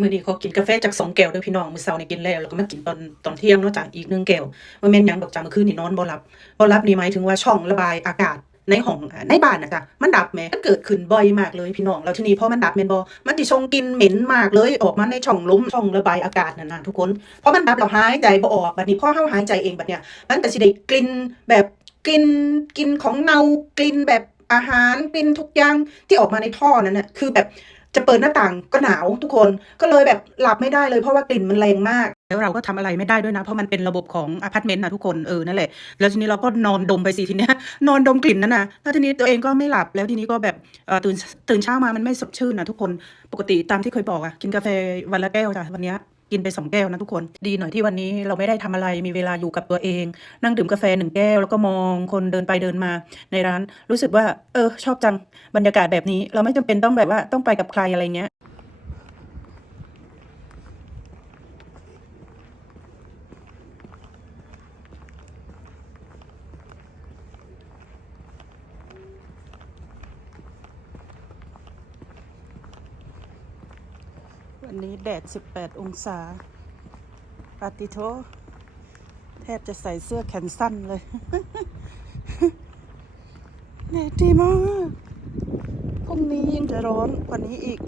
มื้อนี้เขากินกาแฟจากสองแก้วเด้อพี่น้องมื้อเช้านี่กินแล้วแล้วก็มากินตอนตอนเที่ยงเนาะจ้ะอีกหนึ่งแก้วว่าแม่นหยังดอกจ้ะเมื่อคืนนี่นอนบ่หลับบ่หลับนี่หมายถึงว่าช่องระบายอากาศในห้องในบ้านนะจ้ะมันดับแหมมันเกิดขึ้นบ่อยมากเลยพี่น้องแล้วทีนี้พอมันดับแม่นบ่มันสิส่งกินเหม็นมากเลยออกมาในช่องลมช่องระบายอากาศนั่นน่ะทุกคนพอมันดับเราหายใจบ่ออกบัดนี้พอเฮาหายใจเองบัดเนี้ยมันก็สิได้กลิ่นแบบกลิ่นกลิ่นของเน่ากลิ่นแบบอาหารกลิ่นทุกอย่างที่ออกมาในท่อนั้นน่ะคือแบบ จะเปิดหน้าต่างก็หนาวทุกคนก็เลยแบบหลับไม่ได้เลยเพราะว่ากลิ่นมันแรงมาก แล้วเราก็ทำอะไรไม่ได้ด้วยนะ เพราะมันเป็นระบบของอพาร์ตเมนต์นะทุกคนเออนั่นแหละแล้วทีนี้เราก็นอนดมไปสิทีเนี้ยนอนดมกลิ่นนั่นนะแล้วทีนี้ตัวเองก็ไม่หลับแล้วทีนี้ก็แบบตื่นตื่นเช้ามามันไม่สดชื่นนะทุกคนปกติตามที่เคยบอกอะกินกาแฟวันละแก้วจ้ะวันเนี้ย กินไปสองแก้วนะทุกคน ดีหน่อยที่วันนี้เราไม่ได้ทำอะไรมีเวลาอยู่กับตัวเอง นั่งดื่มกาแฟหนึ่งแก้วแล้วก็มองคนเดินไปเดินมาในร้าน รู้สึกว่า เออ ชอบจังบรรยากาศแบบนี้ เราไม่จำเป็นต้องแบบว่าต้องไปกับใครอะไรเงี้ย วันนี้แดด 18 องศาปาติโท แทบจะใส่เสื้อแขนสั้นเลย แดดดีมาก พรุ่งนี้ยิ่งจะร้อนกว่านี้อีก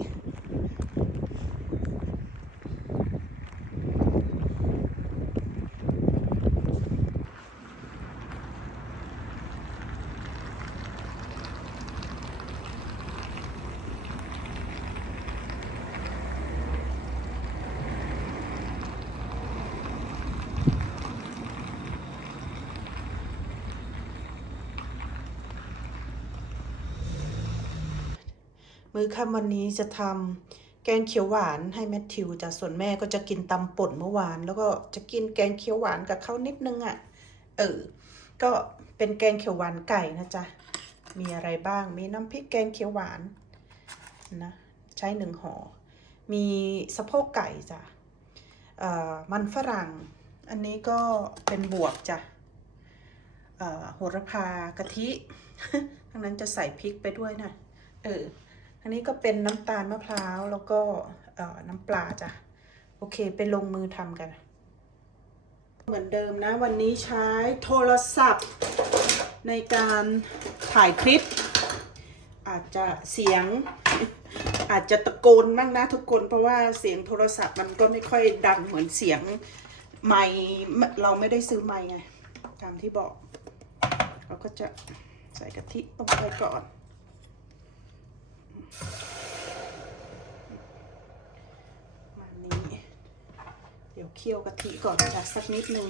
มื้อค่ำวันนี้จะทำแกงเขียวหวานให้แมทธิวจ้ะส่วนแม่ก็จะกินตำป่นเมื่อวาน แล้วก็จะกินแกงเขียวหวานกับข้าวนิดนึงอะ่ะ เออ ก็เป็นแกงเขียวหวานไก่นะจ๊ะ มีอะไรบ้าง มีน้ำพริกแกงเขียวหวานนะใช้หนึ่งห่อ มีสะโพกไก่จ้ะอ่อมันฝรั่ง อันนี้ก็เป็นบวบจ้ะอ่อโหระพากะทิ ทั้งนั้นจะใส่พริกไปด้วยนะ เออ อันนี้ก็เป็นน้ำตาลมะพร้าวแล้วก็น้ำปลาจ้ะ โอเค ไปลงมือทำกัน เหมือนเดิมนะ วันนี้ใช้โทรศัพท์ในการถ่ายคลิป อาจจะเสียงอาจจะตะโกนบ้างนะทุกคน เพราะว่าเสียงโทรศัพท์มันก็ไม่ค่อยดังเหมือนเสียงไมค์เราไม่ได้ซื้อไมค์ไง ตามที่บอก เราก็จะใส่กะทิลงไปก่อน มานี้ เดี๋ยวเคี่ยวกะทิก่อนจ้ะสักนิดนึง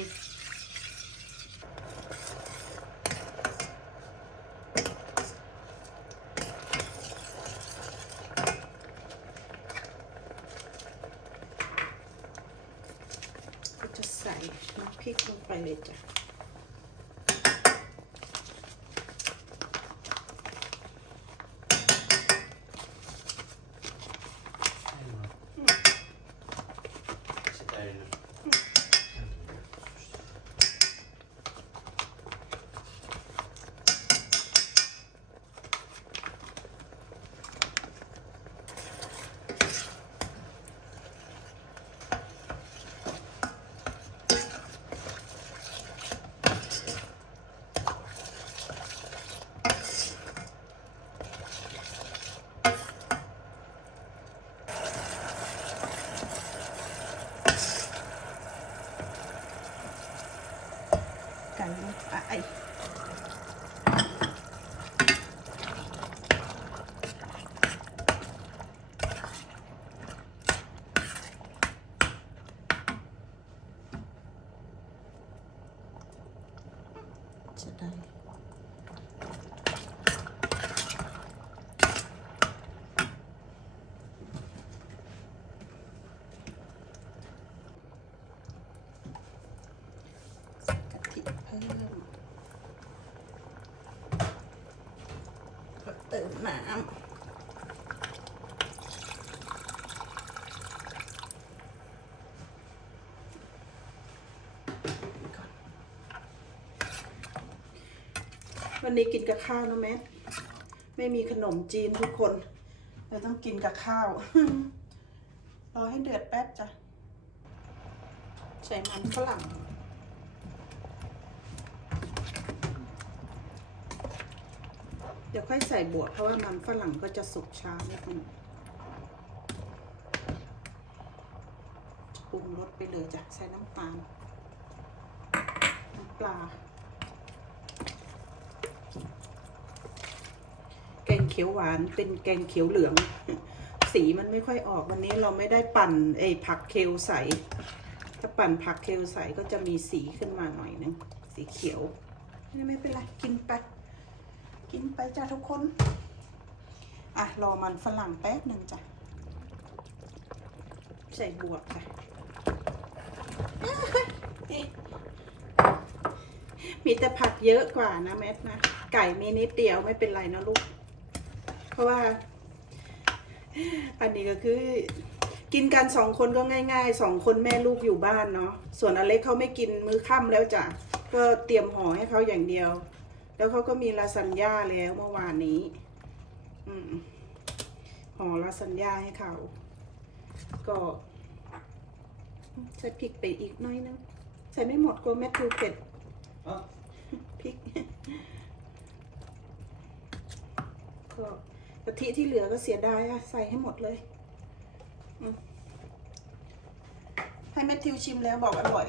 ก็จะใส่น้ำพริกลงไปเลยจ้ะ Zit daar in de- ไก่ลงไปจะได้กะทิเพิ่ม เติม น้ำวันนี้กินกับข้าวนะแม่ไม่มีขนมจีนทุกคนเราต้องกินกับข้าว รอให้เดือดแป๊บจ้ะ ใส่มันฝรั่ง เดี๋ยว ค่อยใส่บวกเพราะว่ามันฝรั่งก็จะสุกช้านิดนึงปรุงรสไปเลยจ้ะ ใส่น้ำตาลน้ำปลา แกงเขียวหวานเป็นแกงเขียวเหลือง สีมันไม่ค่อยออกวันนี้เราไม่ได้ปั่นไอ้ผักเคลใส ถ้าปั่นผักเคลใสก็จะมีสีขึ้นมาหน่อยนึง สีเขียว ไม่เป็นไร กินไป กินไปจ้าทุกคน อะ รอมันฝรั่งแป๊บหนึ่งจ้ะ ใส่บวกค่ะมีแต่ผักเยอะกว่านะแมทนะ ไก่มีนิดเดียวไม่เป็นไรนะลูก เพราะว่า อันนี้ก็คือ กินกันสองคนก็ง่ายๆสองคนแม่ลูกอยู่บ้านเนาะส่วนอเล็กเขาไม่กินมื้อค่ำแล้วจ้ะก็เตรียมห่อให้เขาอย่างเดียว แล้วเขาก็มีลาซานญ่าแล้วเมื่อวานนี้อืมห่อลาซานญ่าให้เขา ก็ใส่พริกไปอีกหน้อยนึงใส่ไม่หมดกลัวแม่ทูเผ็ด Ja. พริกก็กะทิที่เหลือก็เสียดายอะใส่ให้หมดเลยอืมให้แมทธิวชิมแล้วบอกอร่อย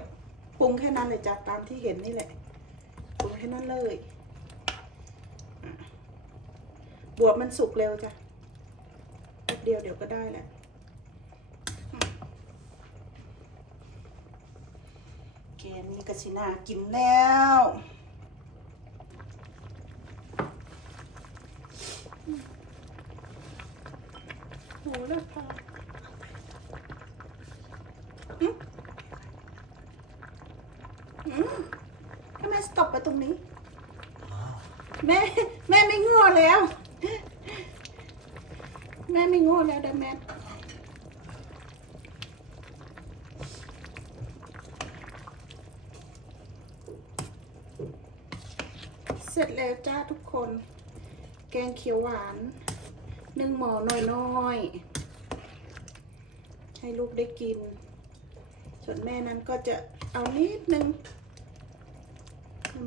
ปรุงแค่นั้นเลยจ้ะตามที่เห็นนี่แหละปรุงแค่นั้นเลยอะ บวบมันสุกเร็วจ้ะแป๊บเดียวเดี๋ยวก็ได้แหละเกมนี่กสินากินแล้วโหแล้วค่ะอืมอืมทำไมสต็อปไปตรงนี้ แม่ แม่ไม่โง่แล้ว แม่ไม่โง่แล้วดัแม่เสร็จแล้วจ้าทุก คน แกงเขียวหวานนึ่งหมอน้อยๆ ให้ลูกได้กิน ส่วนแม่นั้นก็จะเอานิดนึง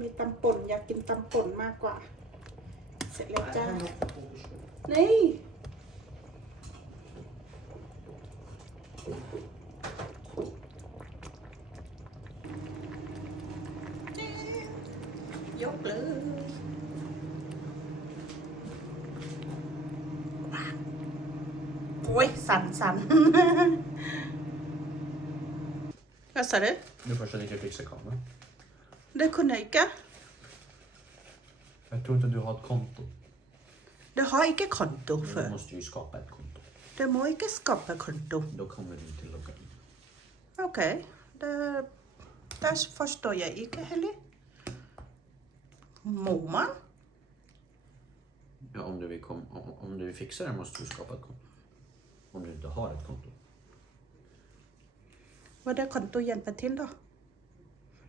มีตำป่นอยากกินตำป่นมากกว่า เสร็จแล้วจ้า นี่ยกเลย อ้ย สั่นสั่น Vad sa du? Nu först att jag fixar kameran. Det kunne jeg ikke. Jag tror inte du har ett konto. Det har ikke konto Du før. måste ju skapa ett konto. Det må ikke skape konto. Då kommer du till logga in. Ok, det, det forstår jeg ikke heller. Må man? Ja, om du vill, kom, om, om du vill fixa det måste du skapa ett konto. Om du inte har ett konto. Var det konto hjelper til, da?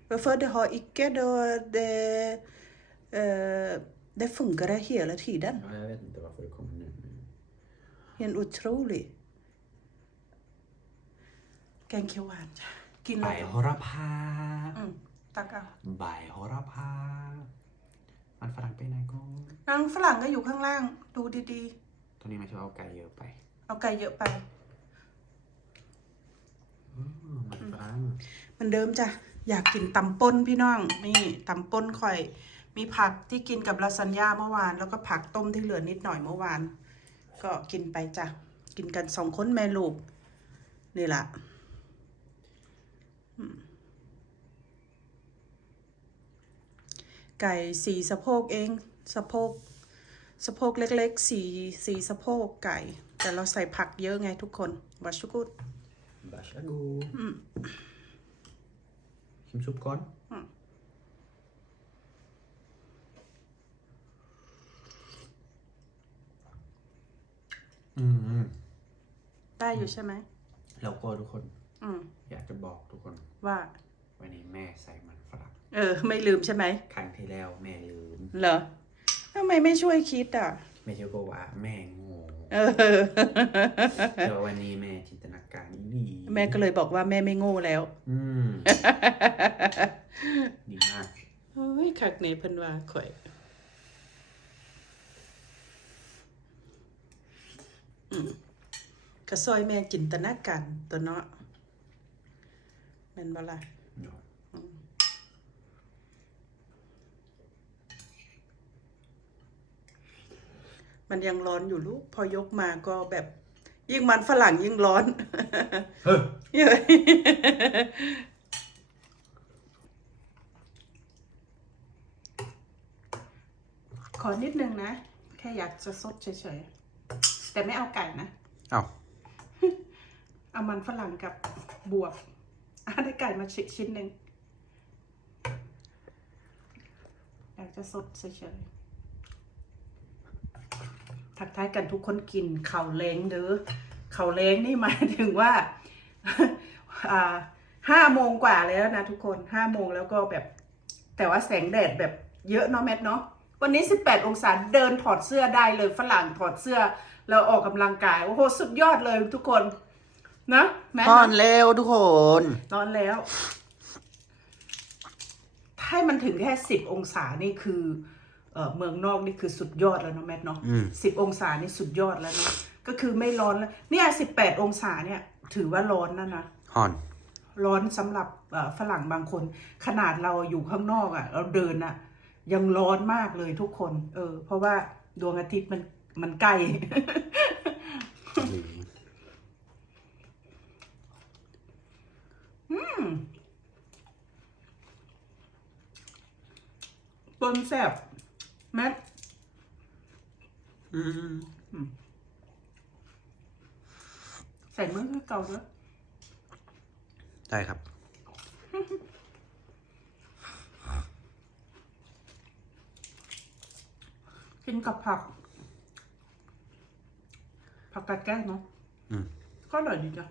Hvorfor det har ikke da det, eh, det fungerer hele tiden. Ja, jag vet inte varför det kommer nu. Helt utrolig. แกงเขียวหวานจ้ะกินแล้ว Bajhorapha. อืมตักเอา Bajhorapha. Man får ranka in en gång. นางฝรั่งก็อยู่ข้างล่าง ดูดีตอนนี้ไม่ใช่เอาไก่เยอะไปๆ เอาไก่เยอะไป อืมมันฝรั่งเหมือนเดิมจ้ะ อยากกินตำป่นพี่น้อง นี่ตำป่นข่อย มีผักที่กินกับลาซานญ่าเมื่อวาน แล้วก็ผักต้มที่เหลือนิดหน่อยเมื่อวาน ก็กินไปจ้ะ กินกันสองคนแม่ลูก นี่แหละอืมไก่สีสะโพกเอง สะโพก สะโพกเล็กๆสีสีสะโพกไก่ แต่เราใส่ผักเยอะไงทุกคนวัชกุด Varsågod. Mm. Kimsopcorn. Mm. Mm. ได้อยู่ใช่ไหมแล้วก็ทุกคนอืมอยากจะบอกทุกคน ว่า วันนี้แม่ใส่มันฝรั่งเออ ไม่ลืมใช่ไหมครั้งที่แล้วแม่ลืม เหรอทำไมไม่ช่วยคิดอะแม่เชื่อก็ว่าแม่โง่ เอเออ Det var en ny med till den här gången. แม่ก็เลยบอกว่าแม่ไม่โง่แล้ว Mm. Ni här. เฮ้ยคักเนเพิ่นว่าข่อยอืมก็ซอยแม่จินตนาการตัวเนาะแม่นบ่ล่ะ Ja. มันยังร้อนอยู่ลูก พอยกมาก็แบบ ยิ่งมันฝรั่งยิ่งร้อน Huh. เย้ยขอนิดนึงนะ แค่อยากจะซดเฉยๆ แต่ไม่เอาไก่นะ Ja. เอามันฝรั่งกับบวบอะได้ไก่มาชิ้นชิ้นหนึ่งอยากจะสดเฉยๆ ทักทายกันทุกคนกินเข่าวแรงเด้อเข่าวแรงนี่หมายถึงว่าอ่าห้าโมงกว่าแล้วนะทุกคนห้าโมงแล้วก็แบบ แต่ว่าแสงแดดแบบเยอะเนาะแมทเนาะวันนี้ 18 องศาเดินถอดเสื้อได้เลยฝรั่งถอดเสื้อแล้วออกกำลังกายโอ้โหสุดยอดเลยทุกคนนะแมทนอนนะเร็วทุกคนนอนแล้ว ถ้ามันถึงแค่ 10 องศานี่คือ เออเมืองนอกนี่คือสุดยอดแล้วเนาะแมทเนาะอืมสิบองศานี่สุดยอดแล้วเนาะก็คือไม่ร้อนแล้วเนี่ยสิบแปดองศาเนี่ย ถือว่าร้อนนะนะฮอน ร้อนสำหรับเอ่อฝรั่งบางคน ขนาดเราอยู่ข้างนอกอะ่ะ เราเดินอะ่ะ ยังร้อนมากเลยทุกคน เออ เพราะว่าดวงอาทิตย์มันมันใกล้ปนแซ่บ แมทอืมใส่มือคือเก่าเนอะได้ครับ กินกับผัก ผักกัดแก้วเนาะอืมก็อร่อยดีจ้ะ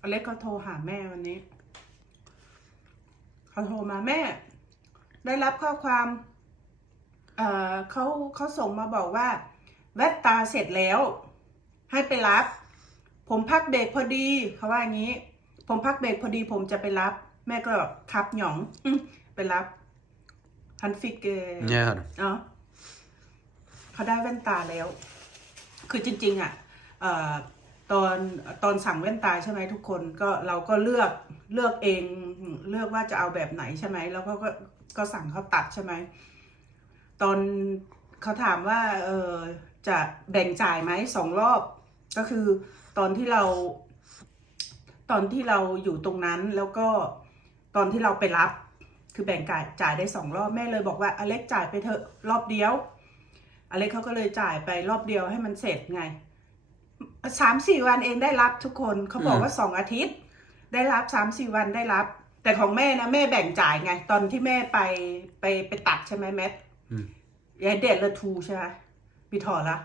อเล็กเขาโทรหาแม่วันนี้เขาโทรมาแม่ ได้รับข้อความ เอ่อเขาเขาส่งมาบอกว่า แว่นตาเสร็จแล้ว ให้ไปรับ ผมพักเบรกพอดีเขาว่าอย่างนี้ ผมพักเบรกพอดี ผมจะไปรับ แม่ก็ขับหยองไปรับฮันฟิกเก Jag hör. เนาะเขาได้แว่นตาแล้ว คือจริง ๆ อะ เอ่อ ตอนตอนสั่งแว่นตาใช่ไหมทุกคนก็เราก็เลือกเลือกเองเลือกว่าจะเอาแบบไหนใช่ไหมแล้วก็ก็ก็สั่งเขาตัดใช่ไหมตอนเขาถามว่าเออจะแบ่งจ่ายไหมสองรอบ ก็คือตอนที่เรา ตอนที่เราอยู่ตรงนั้นแล้วก็ตอนที่เราไปรับ คือแบ่งจ่ายจ่ายได้สองรอบแม่เลยบอกว่าอเล็กจ่ายไปเถอะรอบเดียวอเล็กเขาก็เลยจ่ายไปรอบเดียวให้มันเสร็จไง สามสี่วันเองได้รับทุกคนเขาบอกว่าสองอาทิตย์ ได้รับสามสี่วันได้รับ แต่ของแม่นะแม่แบ่งจ่ายไง ตอนที่แม่ไปไปไปตัดใช่ไหมแมทอืมยายเด็ดละทูใช่ไหมพี่ถอละ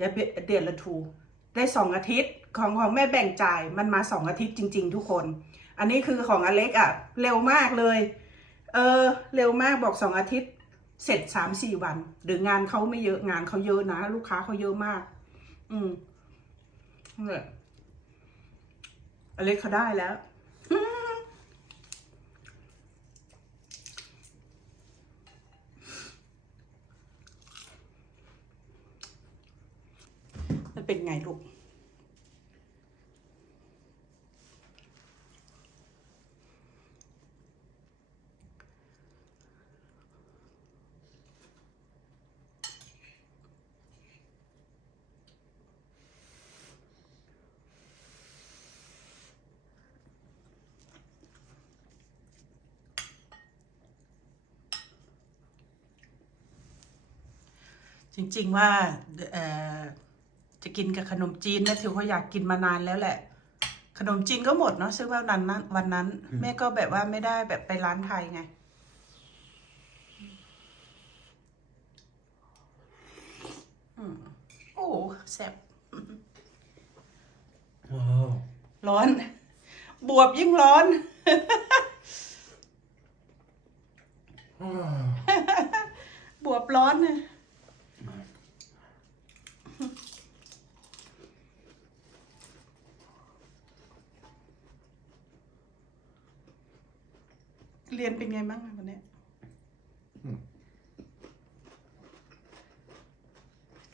ยายเด็ดละทู ได้สองอาทิตย์ของของแม่แบ่งจ่ายมันมาสองอาทิตย์จริง ๆ ทุกคน อันนี้คือของอเล็กอะเร็วมากเลย เออ เร็วมากบอกสองอาทิตย์ เสร็จสามสี่วัน หรืองานเขาไม่เยอะงานเขาเยอะนะ ลูกค้าเขาเยอะมาก อืม นี่ยอเล็กเขาได้แล้ว มันเป็นไงลูก จริง ๆ ว่าจะกินกับขนมจีนนะทิวเขาอยากกินมานานแล้วแหละ ขนมจีนก็หมดเนาะซึ่งว่านั้นนั้นวันนั้น แม่ก็แบบว่าไม่ได้แบบไปร้านไทยไงโอ้แซ่บร้อน บวบยิ่งร้อนบวบร้อนนะ เรียนเป็นไงบ้างอะวันเนี้ยอืม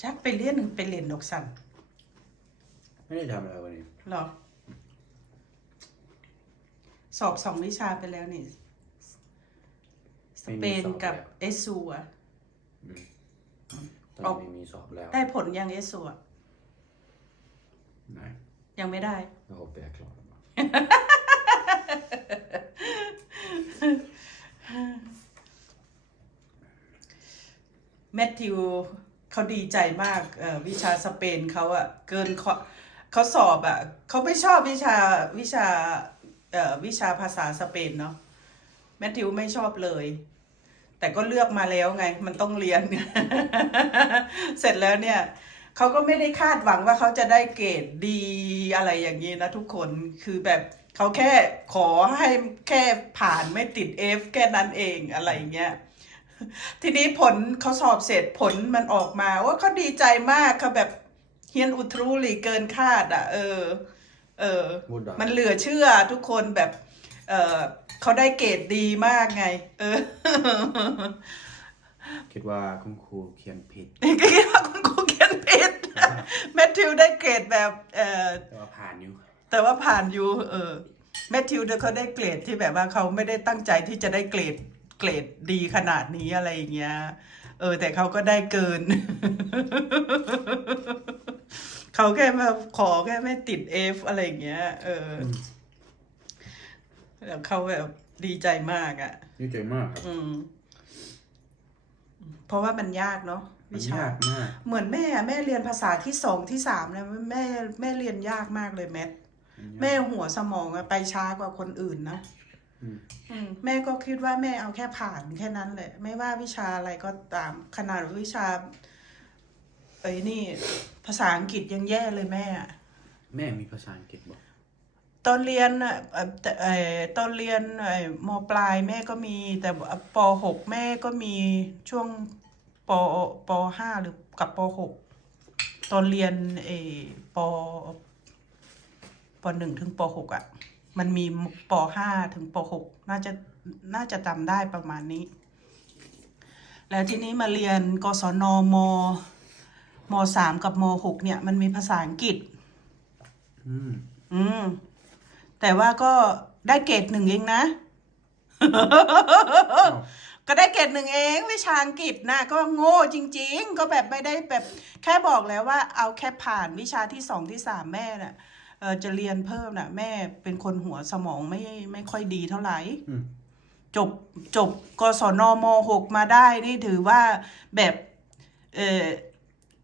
จักไปเรียนหรือไปเรียนดอกสันไม่ได้ทำอะไรวันนี้เหรอ สอบสองวิชาไปแล้วนี่ สเปนกับเอซูอะตอน ออกนี้มีสอบแล้วได้ผลยังเอซูอะ Nej, ยังไม่ได้ jag hoppas jag klarar mig. แมทธิวเขาดีใจมากเอ่อวิชาสเปนเขาอะเกินเขาเขาสอบอะเขาไม่ชอบวิชาวิชาเอ่อวิชาภาษาสเปนเนาะแมทธิวไม่ชอบเลย แต่ก็เลือกมาแล้วไง มันต้องเรียน เสร็จแล้วเนี่ยเขาก็ไม่ได้คาดหวังว่าเขาจะได้เกรดดีอะไรอย่างนี้นะทุกคนคือแบบเขาแค่ขอให้แค่ผ่านไม่ติด F แค่นั้นเองอะไรอย่างเงี้ยทีนี้ผลเขาสอบเสร็จผลมันออกมาว่าเขาดีใจมากเขาแบบเฮียนอุทรูหลีเกินคาดอะ เออ เออ Borde มันเหลือเชื่อทุกคนแบบ เออ เขาได้เกรดดีมากไง เออ คิดว่าคุณครูเขียนผิดก็คิดว่าคุณครูเขียนผิดแมทธิวได้เกรดแบบเออแต่ว่าผ่านอยู่แต่ว่าผ่านอยู่ เออแมทธิวเนี่ยเขาได้เกรดที่แบบว่าเขาไม่ได้ตั้งใจที่จะได้เกรดเกรดดีขนาดนี้อะไรอย่างเงี้ย เออ แต่เขาก็ได้เกิน เขาแค่มาขอแค่ไม่ติดเอฟอะไรอย่างเงี้ย เอออแล้วเขาแบบ ดีใจมากอะ่ะ ดีใจมากครับอืม เพราะว่ามันยากเนาะมันวิชายากมากเหมือนแม่อะแม่เรียนภาษาที่สองที่สามเนี่ยแม่แม่เรียนยากมากเลยแมท แม่หัวสมองอะไปช้ากว่าคนอื่นนะอืมอืมแม่ก็คิดว่าแม่เอาแค่ผ่านแค่นั้นแหละ ไม่ว่าวิชาอะไรก็ตามขนาดวิชาไอ้นี่ ภาษาอังกฤษยังแย่เลยแม่อะแม่มีภาษาอังกฤษบอก ตอนเรียนอะเอ่อแต่เอ่อตอนเรียนไอ้มปลายแม่ก็มี แต่ปหกแม่ก็มีช่วงปปห้าหรือกับปหกตอนเรียนเออปปหนึ่งถึงปหกอะ มันมีปห้าถึงปหกน่าจะน่าจะจำได้ประมาณนี้ แล้วทีนี้มาเรียนกศนมมสามกับมหกเนี่ย มันมีภาษาอังกฤษ อืมอืม แต่ว่าก็ได้เกรดหนึ่งเองนะ ก็ได้เกรดหนึ่งเองวิชาอังกฤษนะก็โง่จริง ๆ ก็แบบไม่ได้แบบแค่บอกแล้วว่าเอาแค่ผ่านวิชาที่สองที่สามแม่น่ะเออจะเรียนเพิ่มน่ะ แม่เป็นคนหัวสมองไม่ไม่ค่อยดีเท่าไหร่อืมจบจบกศนมหกมาได้นี่ถือว่าแบบเออ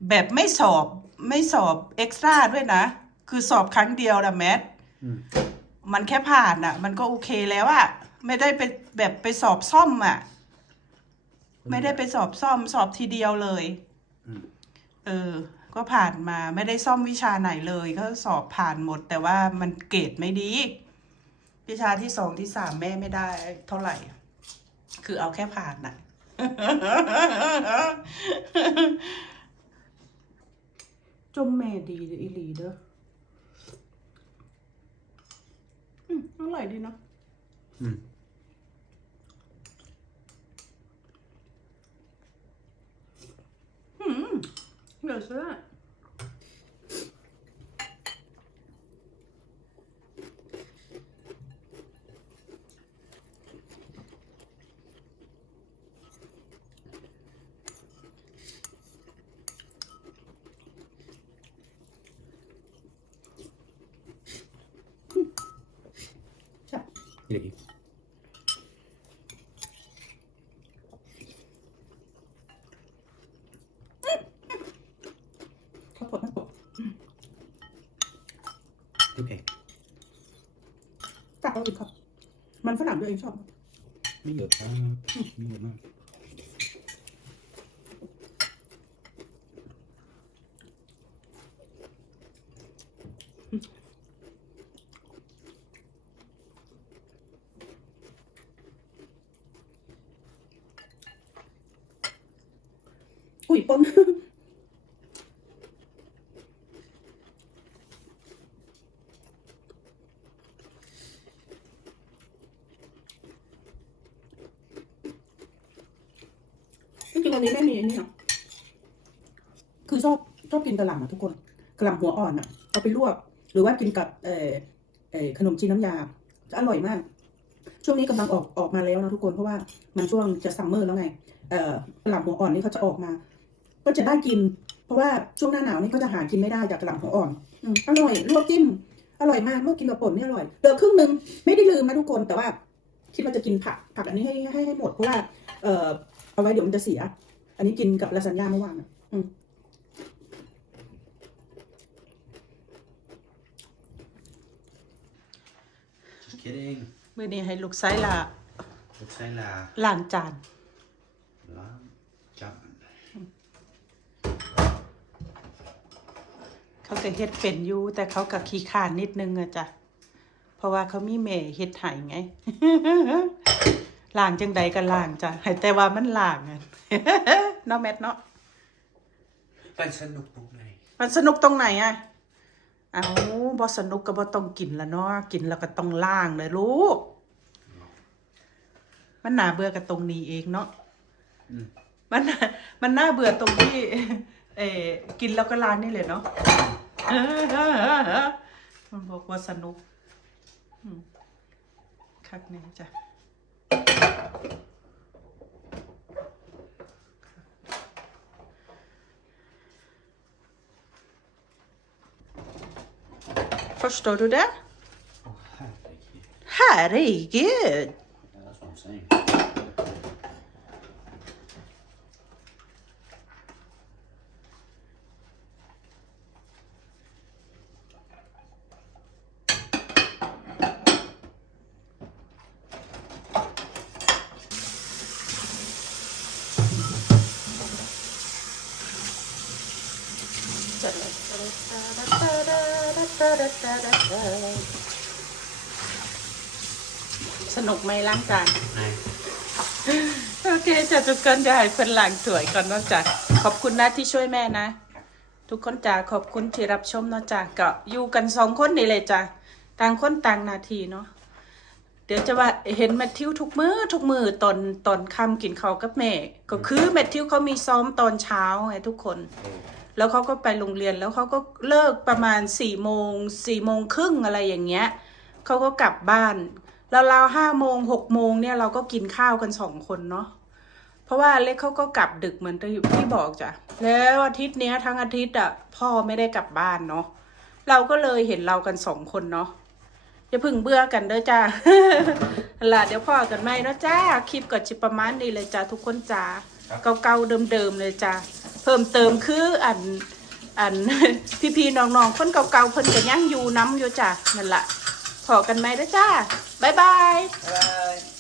แบบไม่สอบไม่สอบเอ็กซ์ตร้าด้วยนะ คือสอบครั้งเดียวนะแมทอื มมันแค่ผ่านอะมันก็โอเคแล้วอะไม่ได้ไปแบบไปสอบซ่อมอะไม่ได้ไปสอบซ่อมสอบทีเดียวเลยอืมเออ ก็ผ่านมาไม่ได้ซ่อมวิชาไหนเลย ก็สอบผ่านหมด แต่ว่ามันเกรดไม่ดี วิชาที่สองที่สามแม่ไม่ได้เท่าไหร่ คือเอาแค่ผ่านน่ะ จมแม่ดีอีหลีเด้อ อืมอร่อยดีเนาะอืมอืมเหลือเชื่อใช่ ดีข้าวโพดข้าวโพดโอเคตักเอาอีกครับ มันฝรั่งตัวเองชอบ ไม่เยอะมากไม่เยอะมาก ยปนจริงๆวันนี้แม่มีอันนี่เนาะคือชอบชอบกินกระหล่ำอะทุกคนกระหล่ำหัวอ่อนอะเอาไปลวก หรือว่ากินกับเออเออขนมจีนน้ำยาจะอร่อยมาก ช่วงนี้กำลังออกออกมาแล้วนะทุกคนเพราะว่ามันช่วงจะซัมเมอร์แล้วไง เอ่อกระหล่ำหัวอ่อนนี่เขาจะออกมา ก็จะได้กิน เพราะว่าช่วงหน้าหนาวนี่ก็จะหากินไม่ได้จากกระหล่ำหัวอ่อนอืมอร่อยลวกจิ้ม อร่อยมากลวกกินกับป่นนี่อร่อยเหลือครึ่งหนึ่งไม่ได้ลืมนะทุกคนแต่ว่า คิดว่าจะกินผักผักอันนี้ให้ให้ให้หมดเพราะว่าเอ่อเอาไว้เดี๋ยวมันจะเสีย อันนี้กินกับลาซานญ่าเมื่อวานอะอืม Kidding. มือนี้ให้ลูกไส้ละ Låt säga la... ล้างจาน เขาก็เฮ็ดเป็นอยู่แต่เขาก็ขี้ขานนิดนึงอะจ้ะเพราะว่าเขามีแม่เฮ็ดให้ไงล้างจังใดก็ล้างจ้ะให้แต่ว่ามันล้างอะเนาะแมทเนาะ Men sen upp på mig. มันสนุกตรงไหนอะเอาบ่สนุกก็บ่ต้องกินละเนาะกินแล้วก็ต้องล้างเลยลูกมันน่าเบื่อกับตรงนี้เองเนาะอืมมันน่ามันน่าเบื่อตรงที่ เออกินแล้วก็ล้างนี่เลยเนาะมันบอกว่าสนุกอืมคักแน่จ้ะ Förstår du det? Åh herregud. Herregud! Ja, That's สนุกไหมล้างจาน Nej. โอเคจ้ะทุกคนจะให้คนหลังสวยก่อนเนอกจากขอบคุณนะที่ช่วยแม่นะ ทุกคนจ้าขอบคุณที่รับชมเนาะจ้ะก็อยู่กันสองคนนี่เลยจ้ะต่างคนต่างหนาทีเนาะเดี๋ยวจะว่าเห็นแมทธิวทุกมือทุกมือตอนตอนค่ำกินข้าวกับแม่ ก็คือแมทธิวเขามีซ้อมตอนเช้าไงทุกคน แล้วเขาก็ไปโรงเรียนแล้วเขาก็เลิกประมาณสี่โมงสี่โมงครึ่งอะไรอย่างเงี้ยเขาก็กลับบ้านแล้วเราห้าโมงหกโมงเนี่ยเราก็กินข้าวกันสองคนเนาะเพราะว่าเล็กเขาก็กลับดึกเหมือนที่บอกจ้ะแล้วอาทิตย์เนี้ยทั้งอาทิตย์อะพ่อไม่ได้กลับบ้านเนาะเราก็เลยเห็นเรากันสองคนเนาะอย่าพึ่งเบื่อกันเด้อจ้าล่ะเดี๋ยวพ่อกันไหมเนาะจ้า คลิปก็จิประมาณนี้เลยจ้าทุกคนจ้า เก่าๆเดิมๆเลยจ้าเพิ่มเติมคืออันอันพี่ๆน้องๆคนเก่าๆเพิ่นก็ยังอยู่น้ำอยู่จ้ะนั่นละพอกันไหมนะจ้าบ๊ายบาย